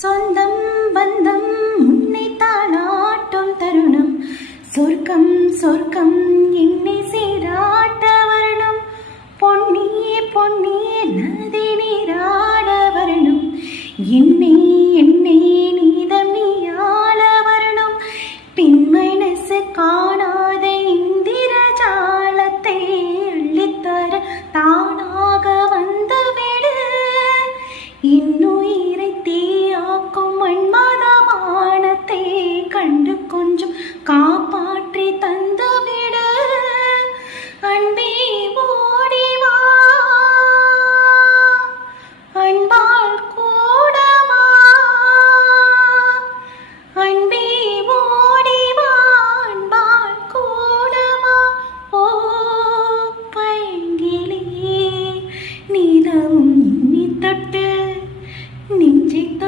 சொந்தம் பந்தம் உன்னை தாளாட்டும் தருணம் சொர்க்கம் சொர்க்கம் என்னை சீராட்ட வரணும் பொன்னி பொன்னி நதி நீராட வரணும் என்னை